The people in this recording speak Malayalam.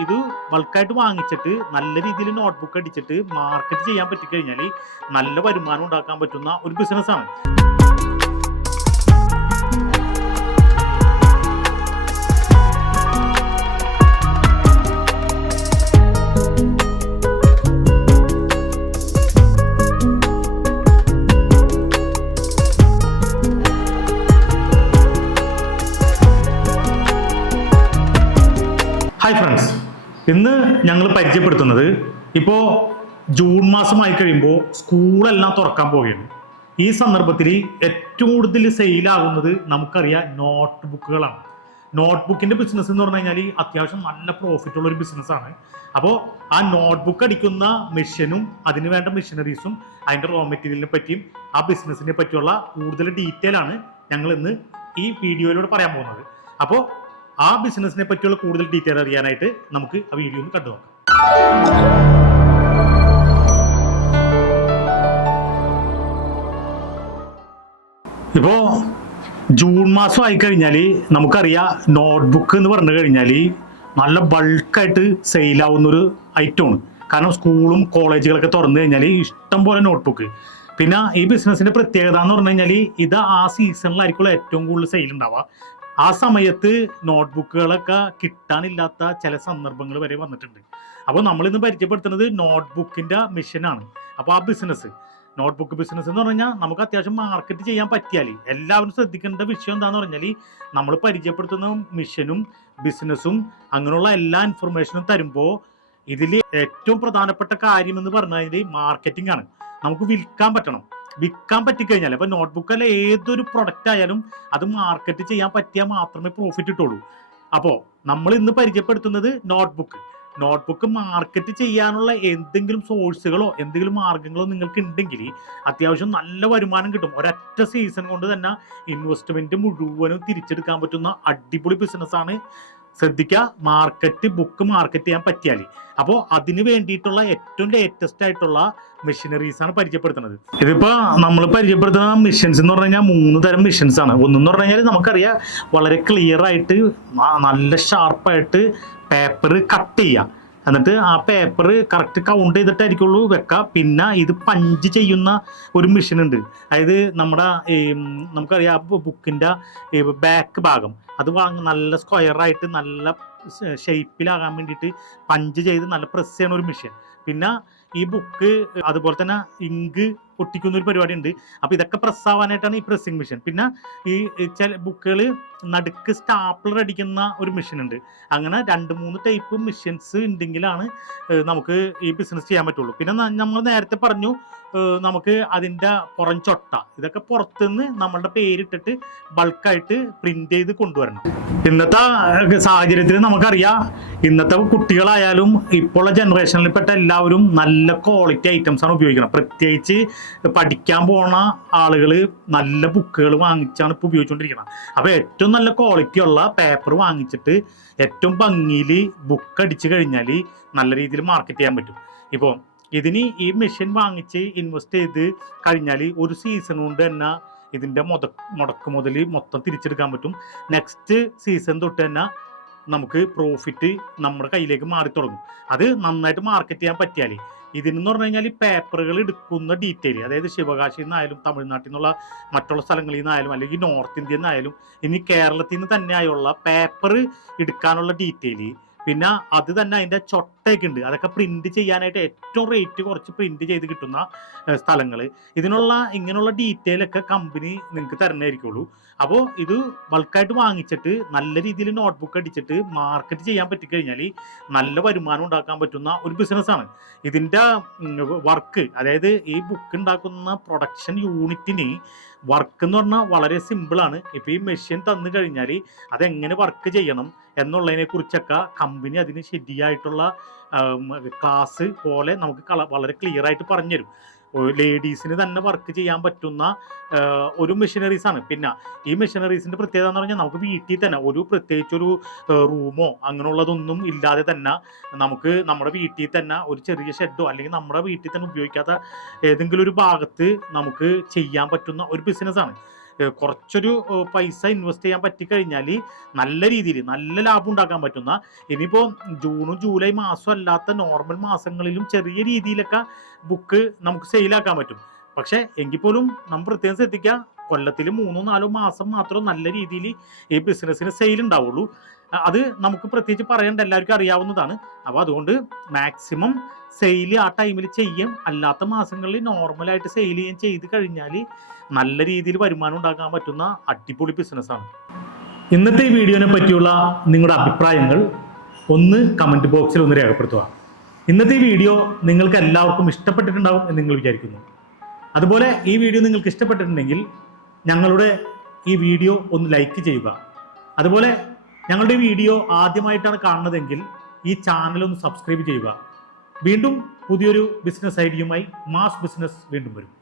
ഇത് ബൾക്കായിട്ട് വാങ്ങിച്ചിട്ട് നല്ല രീതിയിൽ നോട്ട്ബുക്ക് അടിച്ചിട്ട് മാർക്കറ്റ് ചെയ്യാൻ പറ്റിക്കഴിഞ്ഞാൽ നല്ല വരുമാനം ഉണ്ടാക്കാൻ പറ്റുന്ന ഒരു ബിസിനസ്സാണ് ഇന്ന് ഞങ്ങൾ പരിചയപ്പെടുത്തുന്നത് ഇപ്പോൾ ജൂൺ മാസമായി കഴിയുമ്പോൾ സ്കൂളെല്ലാം തുറക്കാൻ പോവുകയാണ്. ഈ സന്ദർഭത്തിൽ ഏറ്റവും കൂടുതൽ സെയിലാകുന്നത് നമുക്കറിയാം നോട്ട് ബുക്കുകളാണ് നോട്ട് ബുക്കിന്റെ ബിസിനസ് എന്ന് പറഞ്ഞു കഴിഞ്ഞാൽ അത്യാവശ്യം നല്ല പ്രോഫിറ്റ് ഉള്ള ഒരു ബിസിനസ്സാണ് അപ്പോൾ ആ നോട്ട് ബുക്ക് അടിക്കുന്ന മെഷീനും അതിന് വേണ്ട മെഷീനറീസും അതിന്റെ റോ മെറ്റീരിയലിനെ പറ്റിയും ആ ബിസിനസ്സിനെ പറ്റിയുള്ള കൂടുതൽ ഡീറ്റെയിൽ ആണ് ഞങ്ങൾ ഇന്ന് ഈ വീഡിയോയിലൂടെ പറയാൻ പോകുന്നത്. അപ്പോൾ ആ ബിസിനസിനെ പറ്റിയുള്ള കൂടുതൽ ഡീറ്റെയിൽ അറിയാനായിട്ട് നമുക്ക് ആ വീഡിയോ ഒന്ന് കണ്ടു നോക്കാം. ഇപ്പോ ജൂൺ മാസം ആയി കഴിഞ്ഞാൽ നമുക്കറിയാം നോട്ട്ബുക്ക് എന്ന് പറഞ്ഞു കഴിഞ്ഞാൽ നല്ല ബൾക്കായിട്ട് സെയിലാവുന്ന ഒരു ഐറ്റമാണ് കാരണം സ്കൂളും കോളേജുകളൊക്കെ തുറന്നു കഴിഞ്ഞാൽ ഇഷ്ടം പോലെ നോട്ട്ബുക്ക് പിന്നെ ഈ ബിസിനസിന്റെ പ്രത്യേകത എന്ന് പറഞ്ഞു കഴിഞ്ഞാൽ ഇത് ആ സീസണിലായിരിക്കും ഏറ്റവും കൂടുതൽ സെയിൽ ഉണ്ടാവുക. ആ സമയത്ത് നോട്ട്ബുക്കുകളൊക്കെ കിട്ടാനില്ലാത്ത ചില സന്ദർഭങ്ങൾ വരെ വന്നിട്ടുണ്ട്. അപ്പോൾ നമ്മൾ ഇന്ന് പരിചയപ്പെടുത്തുന്നത് നോട്ട്ബുക്കിന്റെ മിഷനാണ്. അപ്പോൾ ആ ബിസിനസ് നോട്ട്ബുക്ക് ബിസിനസ് എന്ന് പറഞ്ഞാൽ നമുക്ക് അത്യാവശ്യം മാർക്കറ്റ് ചെയ്യാൻ പറ്റിയാൽ എല്ലാവരും ശ്രദ്ധിക്കേണ്ട വിഷയം എന്താണെന്ന് പറഞ്ഞാൽ നമ്മൾ പരിചയപ്പെടുത്തുന്ന മിഷനും ബിസിനസ്സും അങ്ങനെയുള്ള എല്ലാ ഇൻഫർമേഷനും തരുമ്പോൾ ഇതിൽ ഏറ്റവും പ്രധാനപ്പെട്ട കാര്യം എന്ന് പറഞ്ഞാൽ മാർക്കറ്റിംഗ് ആണ്. നമുക്ക് വിൽക്കാൻ പറ്റണം. വിൽക്കാൻ പറ്റിക്കഴിഞ്ഞാൽ ഇപ്പൊ നോട്ട്ബുക്ക് അല്ല ഏതൊരു പ്രൊഡക്റ്റ് ആയാലും അത് മാർക്കറ്റ് ചെയ്യാൻ പറ്റിയാൽ മാത്രമേ പ്രോഫിറ്റ് കിട്ടുള്ളൂ. അപ്പോ നമ്മൾ ഇന്ന് പരിചയപ്പെടുത്തുന്നത് നോട്ട്ബുക്ക് നോട്ട്ബുക്ക് മാർക്കറ്റ് ചെയ്യാനുള്ള എന്തെങ്കിലും സോഴ്സുകളോ എന്തെങ്കിലും മാർഗങ്ങളോ നിങ്ങൾക്ക് ഉണ്ടെങ്കിൽ അത്യാവശ്യം നല്ല വരുമാനം കിട്ടും. ഒരൊറ്റ സീസൺ കൊണ്ട് തന്നെ ഇൻവെസ്റ്റ്മെന്റ് മുഴുവനും തിരിച്ചെടുക്കാൻ പറ്റുന്ന അടിപൊളി ബിസിനസ്സാണ് ശ്രദ്ധിക്കുക മാർക്കറ്റ് ബുക്ക് മാർക്കറ്റ് ചെയ്യാൻ പറ്റിയാൽ. അപ്പോൾ അതിന് വേണ്ടിയിട്ടുള്ള ഏറ്റവും ലേറ്റസ്റ്റ് ആയിട്ടുള്ള മെഷീനറീസ് ആണ് പരിചയപ്പെടുത്തുന്നത്. ഇതിപ്പോ നമ്മൾ പരിചയപ്പെടുത്തുന്ന മിഷൻസ് എന്ന് പറഞ്ഞു കഴിഞ്ഞാൽ മൂന്ന് തരം മിഷൻസ് ആണ്. ഒന്നെന്ന് പറഞ്ഞു കഴിഞ്ഞാൽ നമുക്കറിയാം വളരെ ക്ലിയർ ആയിട്ട് നല്ല ഷാർപ്പായിട്ട് പേപ്പർ കട്ട് ചെയ്യുക എന്നിട്ട് ആ പേപ്പർ കറക്റ്റ് കൗണ്ട് ചെയ്തിട്ടായിരിക്കുള്ളൂ വെക്കുക പിന്നെ ഇത് പഞ്ച് ചെയ്യുന്ന ഒരു മെഷീൻ ഉണ്ട്. അതായത് നമ്മുടെ ഈ, നമുക്കറിയാം ആ ബുക്കിന്റെ ബാക്ക് ഭാഗം. അത് വാങ്ങ നല്ല സ്ക്വയറായിട്ട് നല്ല ഷേപ്പിലാകാൻ വേണ്ടിയിട്ട് പഞ്ച് ചെയ്ത് നല്ല പ്രസ് ചെയ്യണ ഒരു മെഷീൻ പിന്നെ ഈ ബുക്ക് അതുപോലെ തന്നെ ഇങ്ക് പൊട്ടിക്കുന്ന ഒരു പരിപാടി ഉണ്ട് അപ്പോൾ ഇതൊക്കെ പ്രസ് ആവാനായിട്ടാണ് ഈ പ്രസ്സിങ് മെഷീൻ പിന്നെ ഈ ചില ബുക്കുകൾ നടുക്ക് സ്റ്റാപ്ലർ അടിക്കുന്ന ഒരു മെഷീൻ ഉണ്ട്. അങ്ങനെ രണ്ട് മൂന്ന് ടൈപ്പ് മെഷീൻസ് ഉണ്ടെങ്കിലാണ് നമുക്ക് ഈ ബിസിനസ് ചെയ്യാൻ പറ്റുള്ളൂ. പിന്നെ നമ്മൾ നേരത്തെ പറഞ്ഞു നമുക്ക് അതിന്റെ പുറം ചൊട്ട. ഇതൊക്കെ പുറത്തുനിന്ന് നമ്മളുടെ പേരിട്ടിട്ട് ബൾക്കായിട്ട് പ്രിന്റ് ചെയ്ത് കൊണ്ടുവരണം. ഇന്നത്തെ സാഹചര്യത്തിൽ നമുക്കറിയാം ഇന്നത്തെ കുട്ടികളായാലും ഇപ്പോഴുള്ള ജനറേഷനിൽ പെട്ട എല്ലാവരും നല്ല ക്വാളിറ്റി ഐറ്റംസ് ആണ് ഉപയോഗിക്കുന്നത് പ്രത്യേകിച്ച് പഠിക്കാൻ പോണ ആളുകൾ നല്ല ബുക്കുകൾ വാങ്ങിച്ചാണ് ഇപ്പോൾ ഉപയോഗിച്ചുകൊണ്ടിരിക്കുന്നത് അപ്പോൾ ഏറ്റവും നല്ല ക്വാളിറ്റി ഉള്ള പേപ്പർ വാങ്ങിച്ചിട്ട് ഏറ്റവും ഭംഗിയിൽ ബുക്ക് അടിച്ചു കഴിഞ്ഞാൽ നല്ല രീതിയിൽ മാർക്കറ്റ് ചെയ്യാൻ പറ്റും. ഇപ്പോൾ ഇതിന് ഈ മെഷീൻ വാങ്ങിച്ച് ഇൻവെസ്റ്റ് ചെയ്ത് കഴിഞ്ഞാൽ ഒരു സീസൺ കൊണ്ട് തന്നെ ഇതിന്റെ മുതക് മുടക്ക് മുതൽ മൊത്തം തിരിച്ചെടുക്കാൻ പറ്റും. നെക്സ്റ്റ് സീസൺ തൊട്ട് തന്നെ നമുക്ക് പ്രോഫിറ്റ് നമ്മുടെ കയ്യിലേക്ക് മാറി തുടങ്ങും. അത് നന്നായിട്ട് മാർക്കറ്റ് ചെയ്യാൻ പറ്റിയാൽ ഇതിനെന്ന് പറഞ്ഞു കഴിഞ്ഞാൽ പേപ്പറുകൾ എടുക്കുന്ന ഡീറ്റെയിൽ അതായത് ശിവകാശിയിൽ നിന്നായാലും തമിഴ്നാട്ടിൽ നിന്നുള്ള മറ്റുള്ള സ്ഥലങ്ങളിൽ നിന്നായാലും അല്ലെങ്കിൽ നോർത്ത് ഇന്ത്യയിൽ നിന്നായാലും ഇനി കേരളത്തിൽ നിന്ന് തന്നെയായുള്ള പേപ്പർ എടുക്കാനുള്ള ഡീറ്റെയിൽ പിന്നെ അത് തന്നെ അതിന്റെ ചൊട്ടയൊക്കെ ഉണ്ട് അതൊക്കെ പ്രിന്റ് ചെയ്യാനായിട്ട് ഏറ്റവും റേറ്റ് കുറച്ച് പ്രിന്റ് ചെയ്ത് കിട്ടുന്ന സ്ഥലങ്ങൾ ഇതിനുള്ള ഇങ്ങനെയുള്ള ഡീറ്റെയിൽ ഒക്കെ കമ്പനി നിങ്ങൾക്ക് തരണമായിരിക്കുള്ളൂ അപ്പോൾ ഇത് ബൾക്കായിട്ട് വാങ്ങിച്ചിട്ട് നല്ല രീതിയിൽ നോട്ട്ബുക്ക് അടിച്ചിട്ട് മാർക്കറ്റ് ചെയ്യാൻ പറ്റിക്കഴിഞ്ഞാൽ നല്ല വരുമാനം ഉണ്ടാക്കാൻ പറ്റുന്ന ഒരു ബിസിനസ്സാണ് ഇതിന്റെ വർക്ക് അതായത് ഈ ബുക്ക് ഉണ്ടാക്കുന്ന പ്രൊഡക്ഷൻ യൂണിറ്റിന് വർക്ക് എന്ന് പറഞ്ഞാൽ വളരെ സിമ്പിളാണ് ഇപ്പോൾ ഈ മെഷീൻ തന്നു കഴിഞ്ഞാൽ അതെങ്ങനെ വർക്ക് ചെയ്യണം എന്നുള്ളതിനെ കുറിച്ചൊക്കെ കമ്പനി അതിന് ശരിയായിട്ടുള്ള ക്ലാസ് പോലെ നമുക്ക് വളരെ ക്ലിയർ ആയിട്ട് പറഞ്ഞുതരും. ലേഡീസിന് തന്നെ വർക്ക് ചെയ്യാൻ പറ്റുന്ന ഒരു മെഷീനറീസ് ആണ്. പിന്നെ ഈ മെഷീനറീസിന്റെ പ്രത്യേകത എന്ന് പറഞ്ഞാൽ നമുക്ക് വീട്ടിൽ തന്നെ ഒരു പ്രത്യേകിച്ച് ഒരു റൂമോ അങ്ങനെയുള്ളതൊന്നും ഇല്ലാതെ തന്നെ നമുക്ക് നമ്മുടെ വീട്ടിൽ തന്നെ ഒരു ചെറിയ ഷെഡോ അല്ലെങ്കിൽ നമ്മുടെ വീട്ടിൽ തന്നെ ഉപയോഗിക്കാത്ത ഏതെങ്കിലും ഒരു ഭാഗത്ത് നമുക്ക് ചെയ്യാൻ പറ്റുന്ന ഒരു ബിസിനസ്സാണ് കുറച്ചൊരു പൈസ ഇൻവെസ്റ്റ് ചെയ്യാൻ പറ്റിക്കഴിഞ്ഞാൽ നല്ല രീതിയിൽ നല്ല ലാഭം ഉണ്ടാക്കാൻ പറ്റുന്ന ഇനിയിപ്പോൾ ജൂണും ജൂലൈ മാസം അല്ലാത്ത നോർമൽ മാസങ്ങളിലും ചെറിയ രീതിയിലൊക്കെ ബുക്ക് നമുക്ക് സെയിലാക്കാൻ പറ്റും. പക്ഷെ എങ്കിൽ പോലും നമ്മൾ പ്രത്യേകം ശ്രദ്ധിക്കുക കൊല്ലത്തിൽ മൂന്നോ നാലോ മാസം മാത്രം നല്ല രീതിയിൽ ഈ ബിസിനസ്സിന് സെയിൽ ഉണ്ടാവുള്ളൂ അത് നമുക്ക് പ്രത്യേകിച്ച് പറയേണ്ട എല്ലാവർക്കും അറിയാവുന്നതാണ്. അപ്പോൾ അതുകൊണ്ട് മാക്സിമം സെയിൽ ആ ടൈമിൽ ചെയ്യും. അല്ലാത്ത മാസങ്ങളിൽ നോർമലായിട്ട് സെയിൽ ചെയ്യാൻ ചെയ്ത് കഴിഞ്ഞാൽ നല്ല രീതിയിൽ വരുമാനം ഉണ്ടാക്കാൻ പറ്റുന്ന അടിപൊളി ബിസിനസ്സാണ് ഇന്നത്തെ ഈ വീഡിയോനെ പറ്റിയുള്ള നിങ്ങളുടെ അഭിപ്രായങ്ങൾ ഒന്ന് കമന്റ് ബോക്സിൽ ഒന്ന് രേഖപ്പെടുത്തുക. ഇന്നത്തെ ഈ വീഡിയോ നിങ്ങൾക്ക് എല്ലാവർക്കും ഇഷ്ടപ്പെട്ടിട്ടുണ്ടാവും എന്ന് നിങ്ങൾ വിചാരിക്കുന്നു. അതുപോലെ ഈ വീഡിയോ നിങ്ങൾക്ക് ഇഷ്ടപ്പെട്ടിട്ടുണ്ടെങ്കിൽ ഞങ്ങളുടെ ഈ വീഡിയോ ഒന്ന് ലൈക്ക് ചെയ്യുക. അതുപോലെ ഞങ്ങളുടെ വീഡിയോ ആദ്യമായിട്ടാണ് കാണുന്നതെങ്കിൽ ഈ ചാനൽ ഒന്ന് സബ്സ്ക്രൈബ് ചെയ്യുക. വീണ്ടും പുതിയൊരു ബിസിനസ് ഐഡിയയുമായി മാസ് ബിസിനസ് വീണ്ടും വരും.